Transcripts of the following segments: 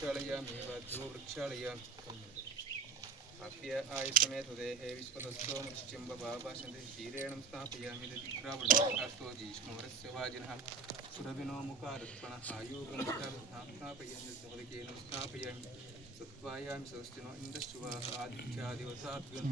वृक्षालयामि वाद्यो वृक्षालयामि अप्य आयुष्मेत देहे विश्वतस्थो मृश्चिम्बभाषन्ते शीरेणं स्थापयामि दधिग्रावणकास्तो जीष्णोरस्य वाजिनः सुरविनो मुखारत्पणः आयोगं स्थापयामि सवदकेन स्थापयामि सत्त्वायामि सदस्तिनो इन्द्रशुवाः आदित्यादिवसाद्गन्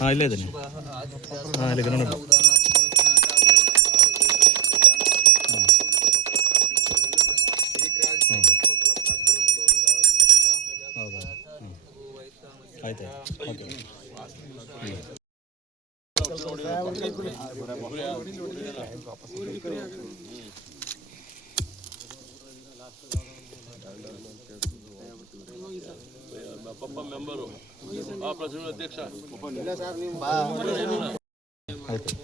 हाँ इल्ले इदने हाँ इल्ले करोना ಹೌದಾ ಆಯ್ತು ಓಕೆ ಪಪ್ಪ ಮೆಂಬರು ಆ ಪ್ರೆಸಿಡೆಂಟ್ ಅಧ್ಯಕ್ಷ ಆಯ್ತು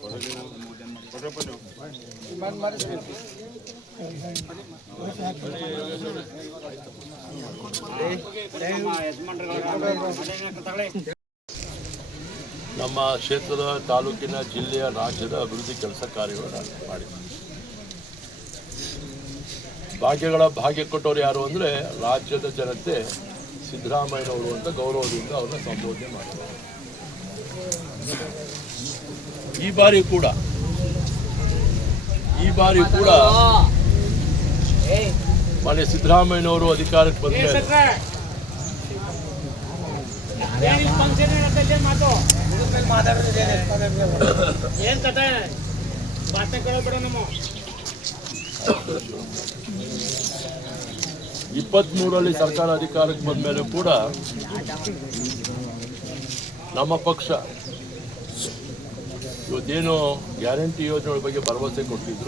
ನಮ್ಮ ಕ್ಷೇತ್ರದ ತಾಲೂಕಿನ ಜಿಲ್ಲೆಯ ರಾಜ್ಯದ ಅಭಿವೃದ್ಧಿ ಕೆಲಸ ಕಾರ್ಯಗಳನ್ನು ಮಾಡಿದ್ದಾರೆ. ಭಾಗ್ಯಗಳ ಭಾಗ್ಯ ಕೊಟ್ಟವರು ಯಾರು ಅಂದರೆ ರಾಜ್ಯದ ಜನತೆ ಸಿದ್ದರಾಮಯ್ಯನವರು ಅಂತ ಗೌರವದಿಂದ ಅವ್ರನ್ನ ಸಂಬೋಧನೆ ಮಾಡಿದ್ದಾರೆ. ಈ ಬಾರಿ ಕೂಡ ಮಾನ್ಯ ಸಿದ್ದರಾಮಯ್ಯನವರು ಅಧಿಕಾರಕ್ಕೆ ಬಂದರೆ ಇಪ್ಪತ್ಮೂರರಲ್ಲಿ ಸರ್ಕಾರ ಅಧಿಕಾರಕ್ಕೆ ಬಂದ ಮೇಲೆ ಕೂಡ ನಮ್ಮ ಪಕ್ಷ ಇವತ್ತೇನು ಗ್ಯಾರಂಟಿ ಯೋಜನೆ ಬಗ್ಗೆ ಭರವಸೆ ಕೊಟ್ಟಿದ್ರು